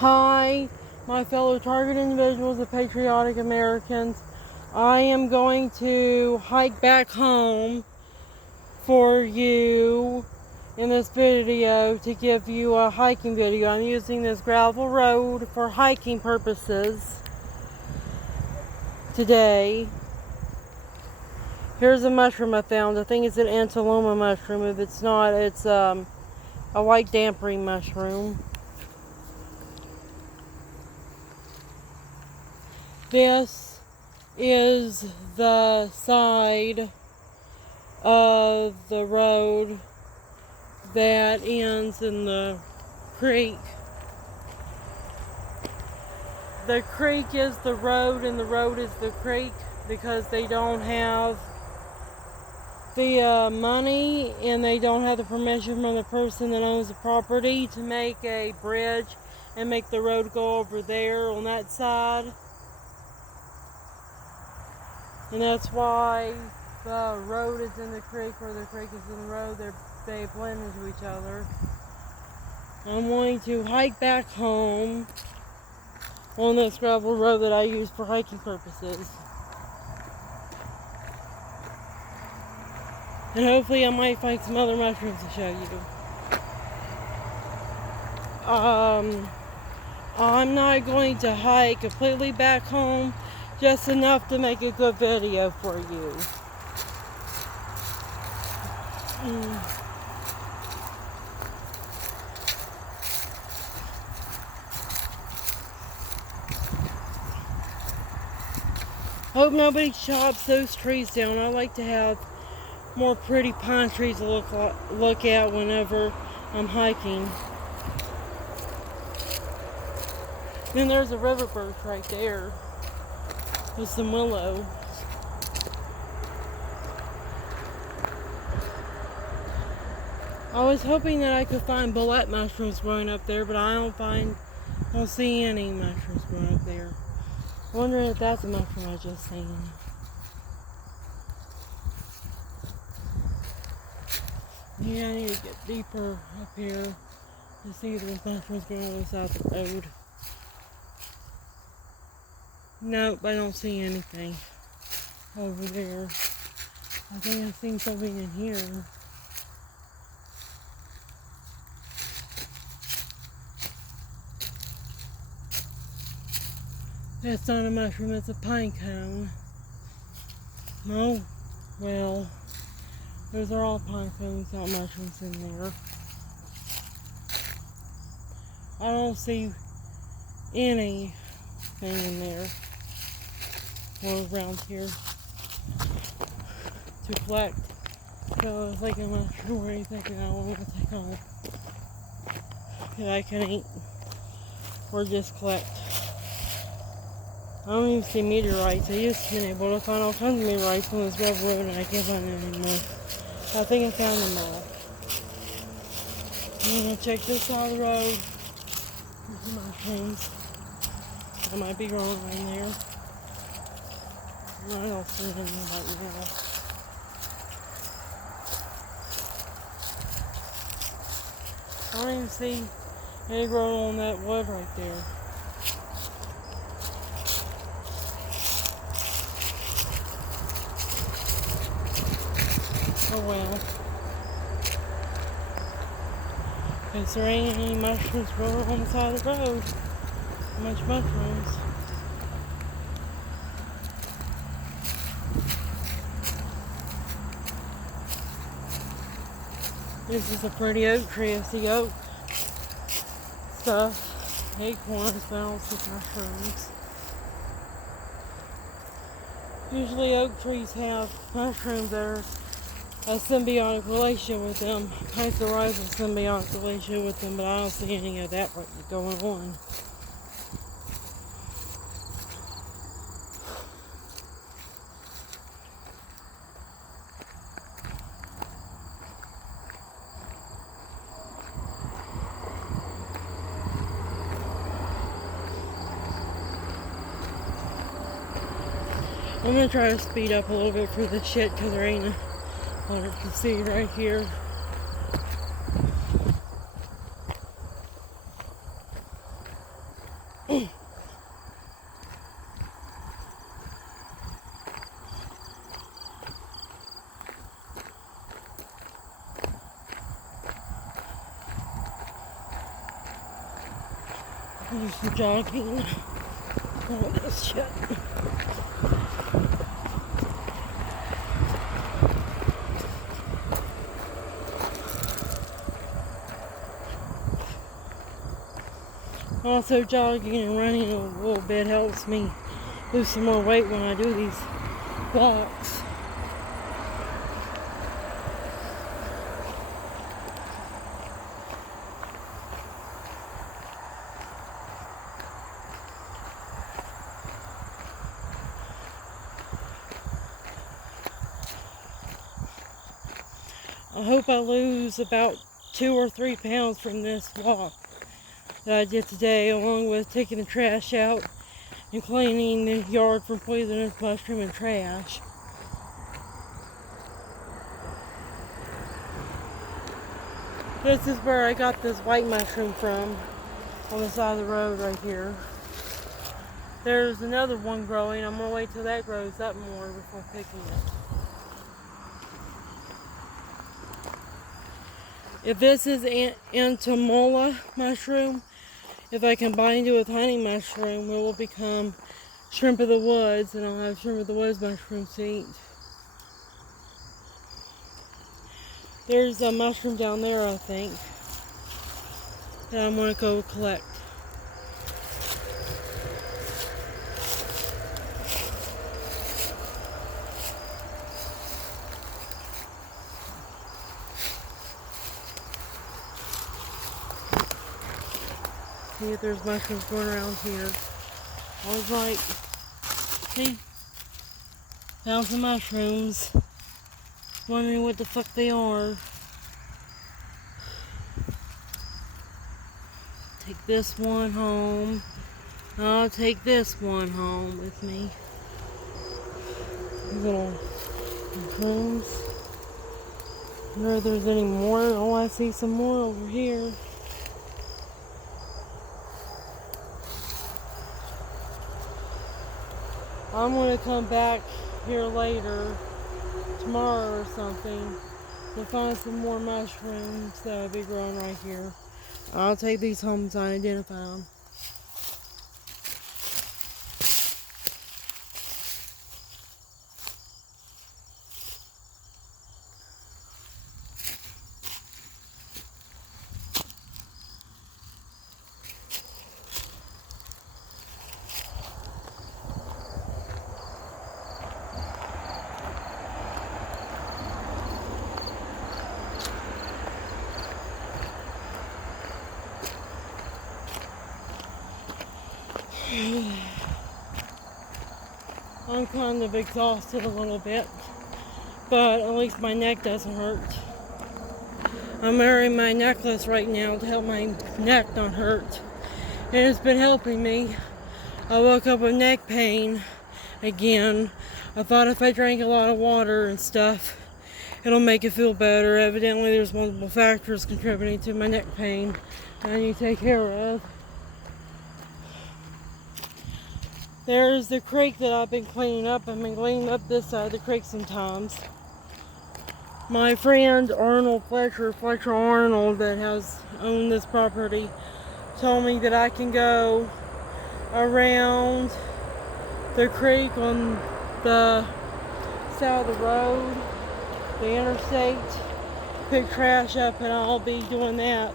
Hi, my fellow target individuals of patriotic Americans. I am going to hike back home for you in this video to give you a hiking video. I'm using this gravel road for hiking purposes today. Here's a mushroom I found. I think it's an antiloma mushroom. If it's not, it's a white dampery mushroom. This is the side of the road that ends in the creek. The creek is the road and the road is the creek because they don't have the money and they don't have the permission from the person that owns the property to make a bridge and make the road go over there on that side. And that's why the road is in the creek or the creek is in the road. They blend into each other. I'm going to hike back home on this gravel road that I use for hiking purposes. And hopefully I might find some other mushrooms to show you. I'm not going to hike completely back home, just enough to make a good video for you. Hope nobody chops those trees down. I like to have more pretty pine trees to look at whenever I'm hiking. Then there's a river birch right there with some willow. I was hoping that I could find bullet mushrooms growing up there, but I don't see any mushrooms growing up there. Wondering if that's a mushroom I just seen. Yeah, I need to get deeper up here to see if there's mushrooms growing on the side of the road. Nope, I don't see anything over there. I think I've seen something in here. That's not a mushroom, it's a pine cone. Oh, well, those are all pine cones, not mushrooms in there. I don't see anything in there or around here to collect. So I was like, I'm not sure where anything I want to take home that I can eat or just collect. I don't even see meteorites. I used to be able to find all kinds of meteorites on this gravel road and I can't find them anymore. I think I found them all. I'm gonna check this side of the road. There's some mushrooms. I might be wrong in there. I don't see anything right now. I don't even see any growing on that wood right there. Oh well. Because there ain't any mushrooms growing on the side of the road. Much mushrooms. This is a pretty oak tree. I see oak stuff, acorns, but I don't see mushrooms. Usually oak trees have mushrooms that are a symbiotic relation with them. Pines are a symbiotic relation with them, but I don't see any of that going on. I'm gonna try to speed up a little bit for this shit because there ain't a lot to see right here. There's some jogging. Oh, this shit. Also, jogging and running a little bit helps me lose some more weight when I do these walks. I hope I lose about 2 or 3 pounds from this walk that I did today, along with taking the trash out and cleaning the yard from poisonous mushroom and trash. This is where I got this white mushroom from, on the side of the road right here. There's another one growing. I'm gonna wait till that grows up more before picking it. If this is entomologia mushroom, if I combine it with honey mushroom, it will become shrimp of the woods, and I'll have shrimp of the woods mushrooms to eat. There's a mushroom down there, I think, that I'm going to go collect. See if there's mushrooms going around here. I was right. See? Found some mushrooms. Wondering what the fuck they are. Take this one home. I'll take this one home with me. These little mushrooms. I wonder if there's any more. Oh, I see some more over here. I'm going to come back here later, tomorrow or something, to find some more mushrooms that will be growing right here. I'll take these home and identify them. I'm kind of exhausted a little bit, but at least my neck doesn't hurt. I'm wearing my necklace right now to help my neck not hurt, and it's been helping me. I woke up with neck pain again. I thought if I drank a lot of water and stuff, it'll make it feel better. Evidently there's multiple factors contributing to my neck pain that I need to take care of. There's the creek that I've been cleaning up. I've been cleaning up this side of the creek sometimes. My friend Arnold Fletcher Arnold, that has owned this property, told me that I can go around the creek on the side of the road, the interstate, pick trash up, and I'll be doing that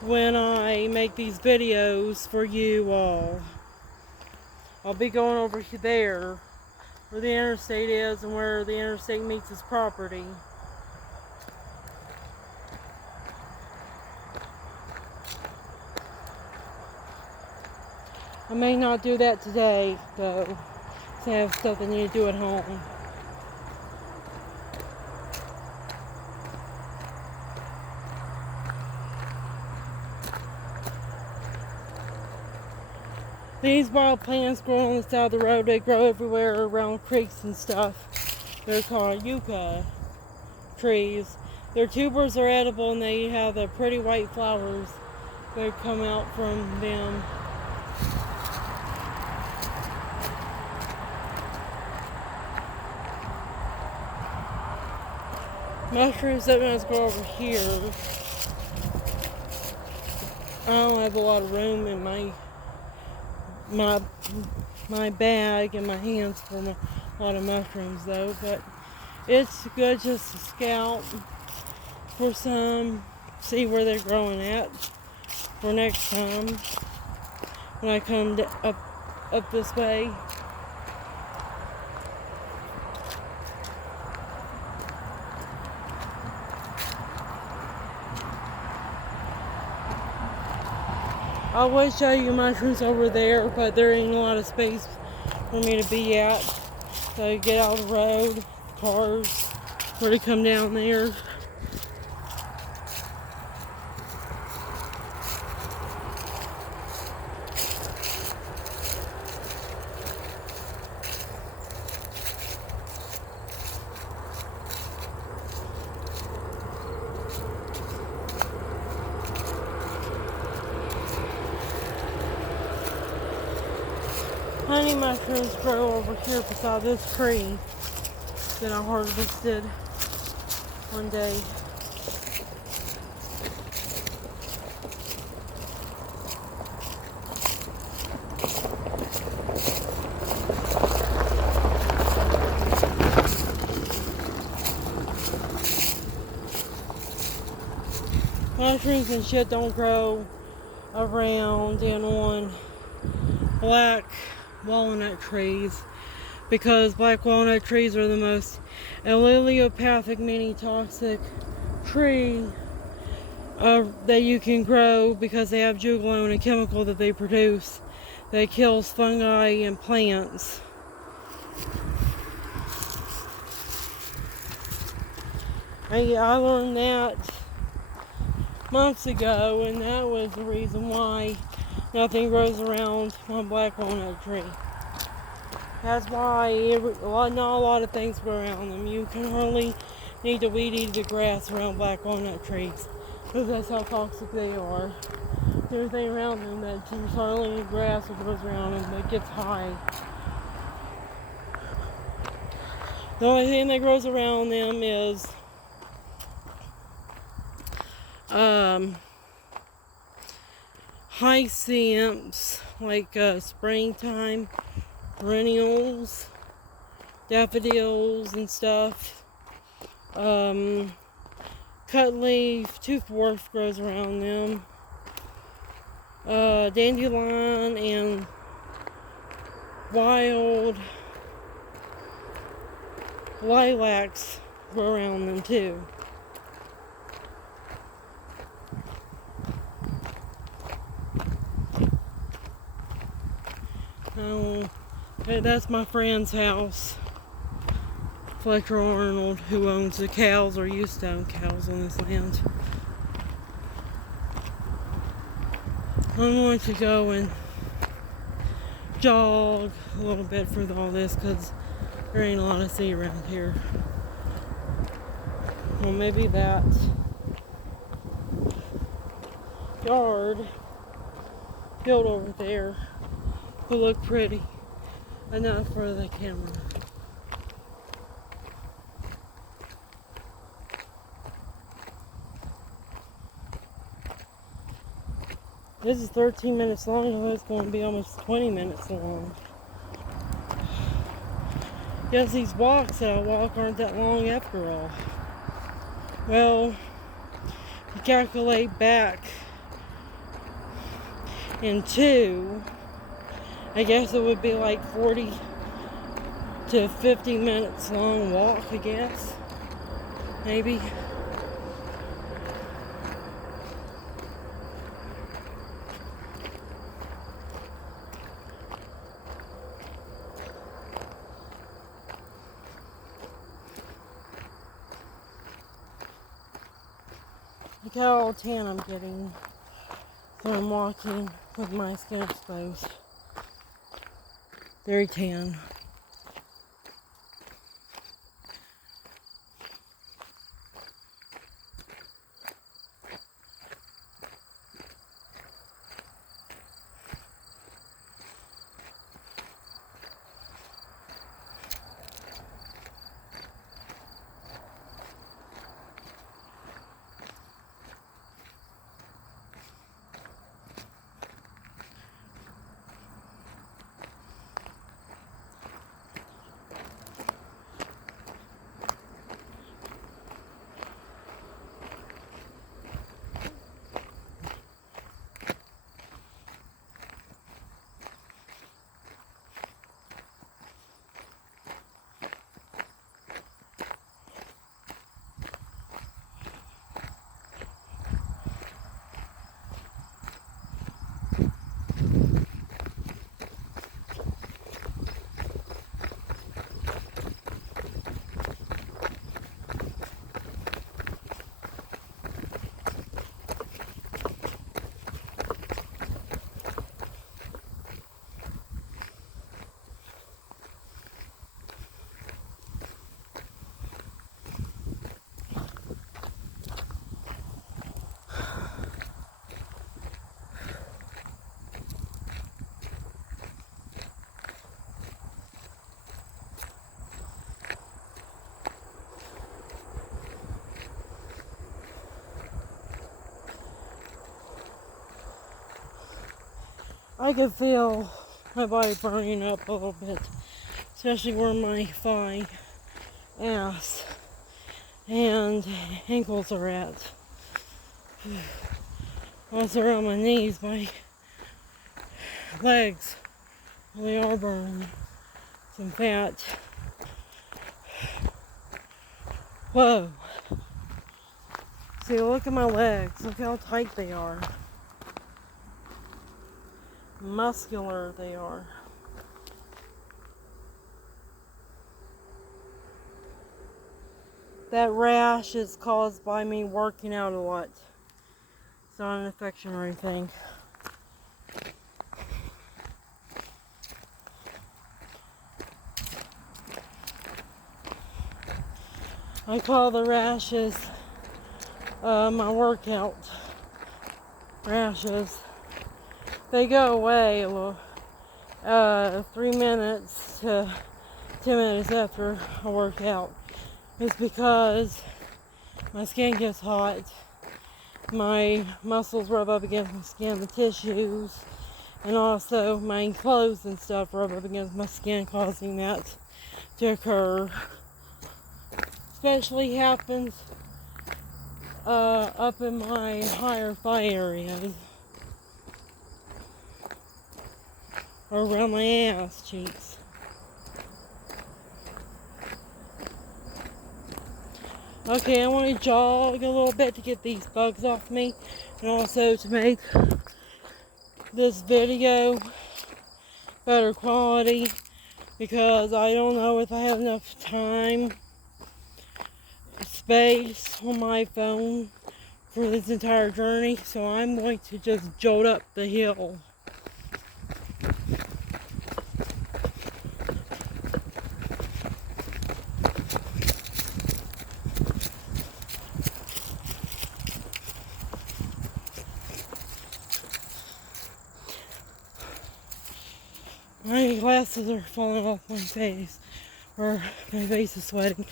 when I make these videos for you all. I'll be going over there where the interstate is and where the interstate meets his property. I may not do that today, though, because I have stuff I need to do at home. These wild plants grow on the side of the road. They grow everywhere around creeks and stuff. They're called yucca trees. Their tubers are edible, and they have the pretty white flowers that come out from them. mushrooms that must go over here. I don't have a lot of room in my bag and my hands for a lot of mushrooms though, but it's good just to scout for some, see where they're growing at for next time when I come up this way. I would show you mushrooms over there, but there ain't a lot of space for me to be at. So you get out of the road, cars, where to come down there. Honey mushrooms grow over here beside this tree that I harvested one day. Mushrooms and shit don't grow around and on black walnut trees, because black walnut trees are the most allelopathic, meaning toxic tree that you can grow, because they have juglone, a chemical that they produce that kills fungi and plants. I learned that months ago, and that was the reason why nothing grows around my black walnut tree. That's why not a lot of things grow around them. You can hardly need to weed eat the grass around black walnut trees, because that's how toxic they are. There's everything around them that there's hardly any grass that grows around them that gets high. The only thing that grows around them is hyacinths, like springtime perennials, daffodils and stuff. Cutleaf, toothwort grows around them. Dandelion and wild lilacs grow around them too. That's my friend's house, Fletcher Arnold, who owns the cows, or used to own cows on this land. I'm going to go and jog a little bit for all this, because there ain't a lot to see around here. Well, maybe that yard field over there will look pretty enough for the camera. This is 13 minutes long, and it's going to be almost 20 minutes long. Yes, these walks that I walk aren't that long after all. Well, you calculate back in two, I guess it would be like 40 to 50 minutes long walk, I guess. Maybe. Look how tan I'm getting when I'm walking with my skin exposed. Very tan. I could feel my body burning up a little bit, especially where my thigh, ass, and ankles are at. Also around my knees, my legs, they are burning. Some fat. Whoa. See, look at my legs. Look how tight they are. Muscular they are. That rash is caused by me working out a lot. It's not an infection or anything. I call the rashes my workout rashes. They go away 3 minutes to 10 minutes after I work out. It's because my skin gets hot, my muscles rub up against my skin, the tissues, and also my clothes and stuff rub up against my skin, causing that to occur. Especially happens up in my higher thigh areas, or around my ass cheeks. Okay, I want to jog a little bit to get these bugs off me, and also to make this video better quality, because I don't know if I have enough time, space on my phone for this entire journey, so I'm going to just jolt up the hill. My glasses are falling off my face, or my face is sweating,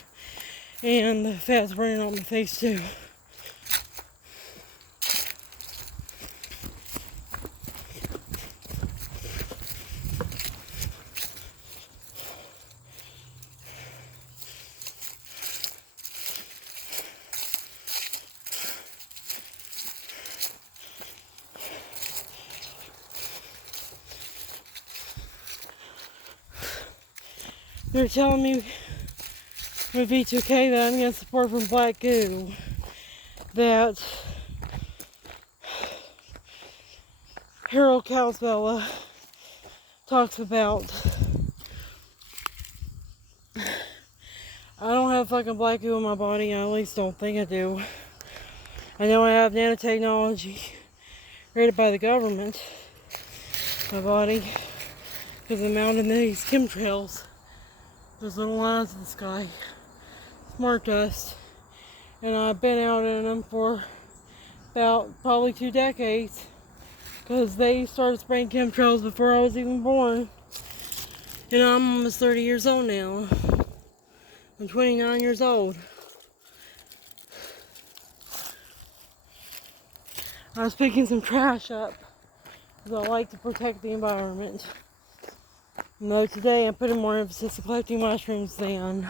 and the fat's burning on my face too. They're telling me with V2K that I'm getting support from Black Goo, that Harold Cowsbella talks about. I don't have fucking black goo in my body. I at least don't think I do. I know I have nanotechnology created by the government. My body, because I'm out in these chemtrails. Those little lines in the sky. Smart dust. And I've been out in them for about probably 2 decades. Because they started spraying chemtrails before I was even born. And I'm almost 30 years old now. I'm 29 years old. I was picking some trash up because I like to protect the environment. Though today I'm putting more emphasis on collecting mushrooms than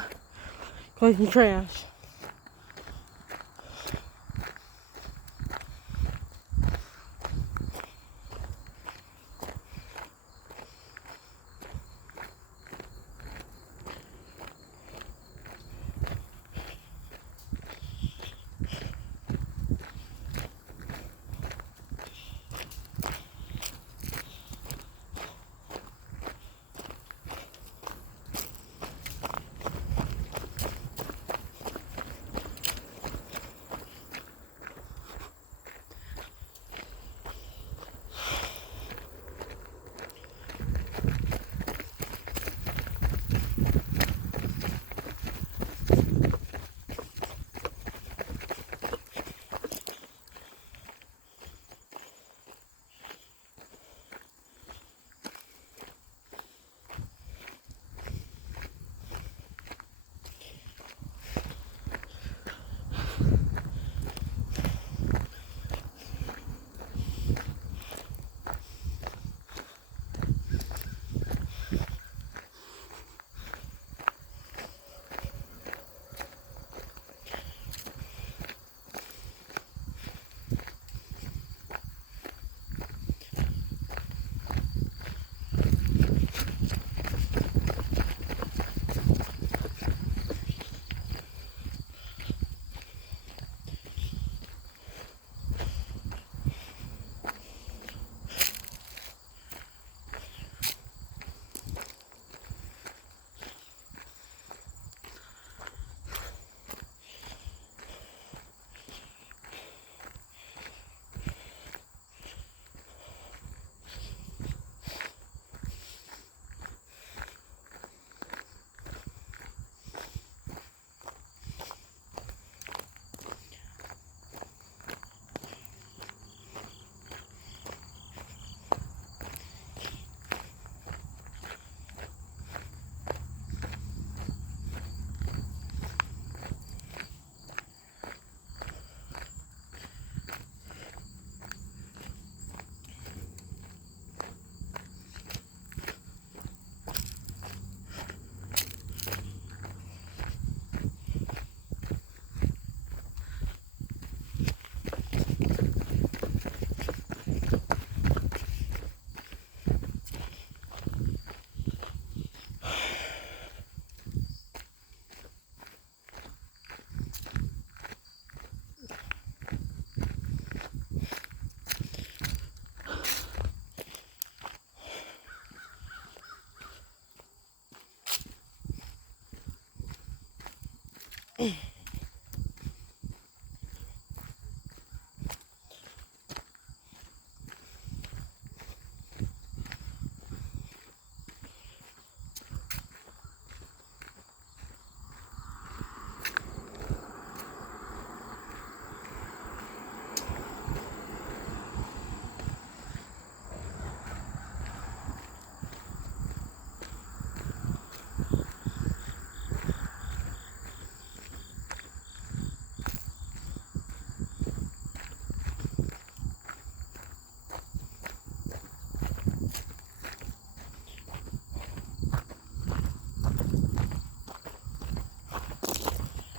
collecting trash.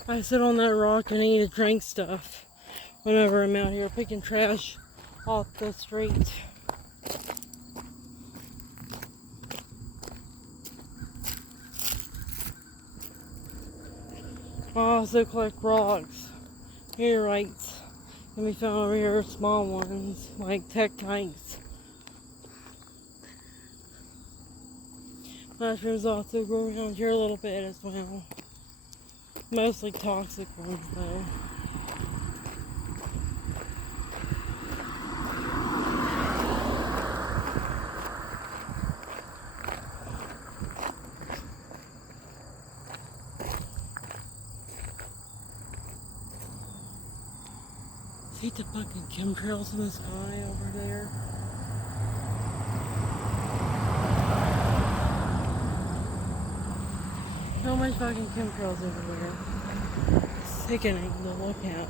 I sit on that rock and eat and drink stuff whenever I'm out here picking trash off the street. I also collect rocks, meteorites, can be found over here, small ones like tektites. Mushrooms also grow around here a little bit as well. Mostly toxic ones though. See the fucking chemtrails in the sky over there? So much fucking chemtrails over there. It's sickening to look at.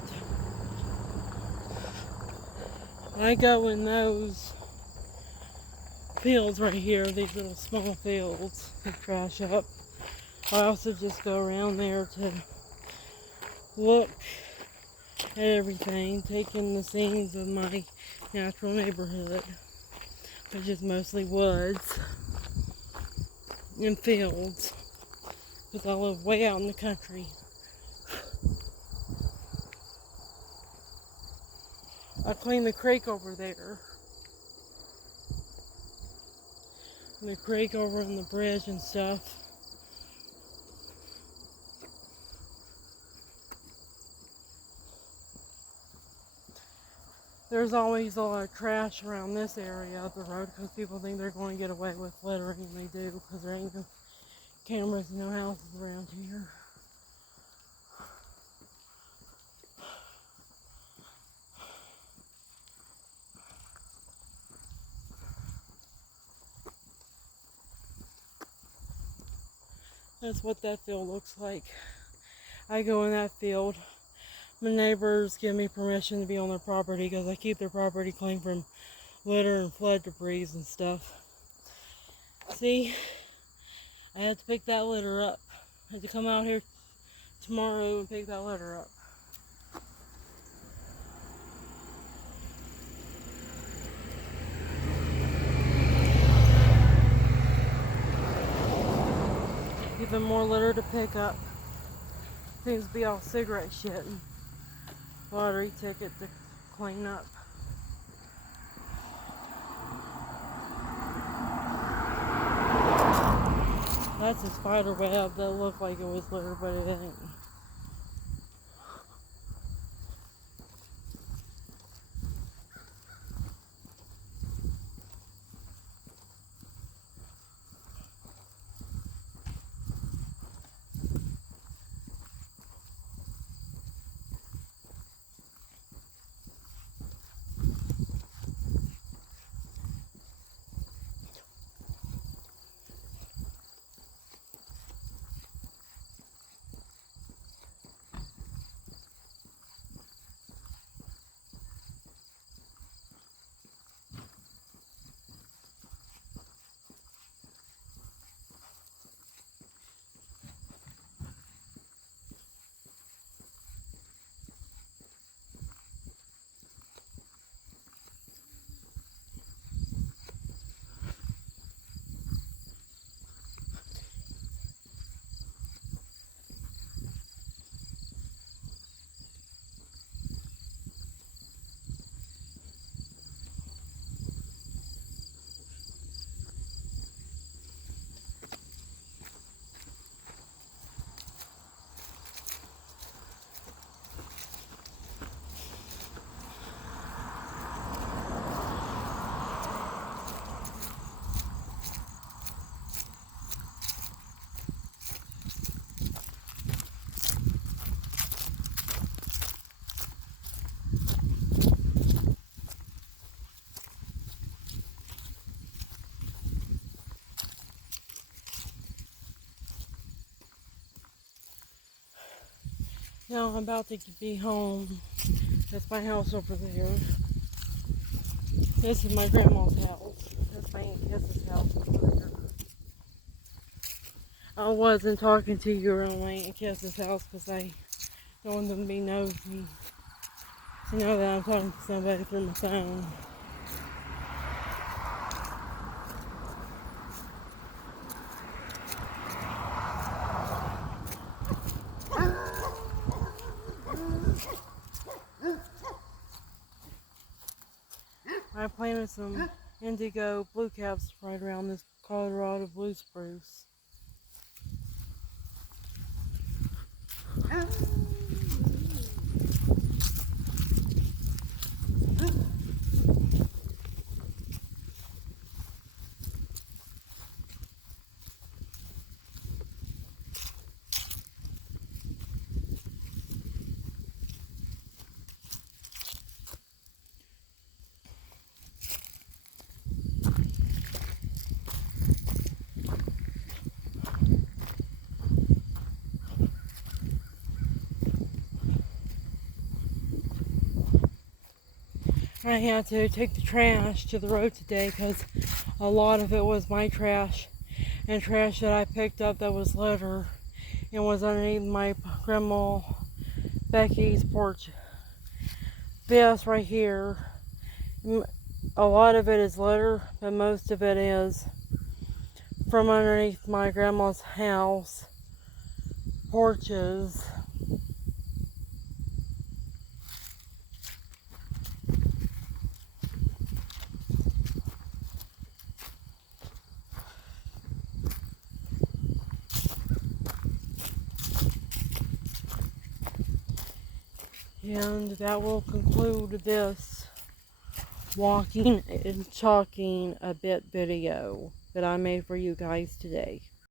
I go in those fields right here, these little small fields, pick trash up. I also just go around there to look at everything, take in the scenes of my natural neighborhood, which is mostly woods and fields, because I live way out in the country. I clean the creek over there, and the creek over on the bridge and stuff. There's always a lot of trash around this area of the road because people think they're going to get away with littering, and they do because there ain't no cameras and no houses around here. That's what that field looks like. I go in that field. My neighbors give me permission to be on their property because I keep their property clean from litter and flood debris and stuff. See, I had to pick that litter up. I had to come out here tomorrow and pick that litter up. Even more litter to pick up. Seems to be all cigarette shit and lottery ticket to clean up. That's a spider web that looked like it was litter, but it ain't. Now I'm about to be home. That's my house over there. This is my grandma's house. That's my Aunt Kiss's house over there. I wasn't talking to you around my Aunt Kiss's house because I Don't want them to be nosy. To know that I'm talking to somebody through my phone. I planted some indigo blue caps right around this Colorado blue spruce. I had to take the trash to the road today because a lot of it was my trash and trash that I picked up that was litter and was underneath my grandma Becky's porch. This right here, a lot of it is litter, but most of it is from underneath my grandma's house porches. And that will conclude this walking and talking a bit video that I made for you guys today.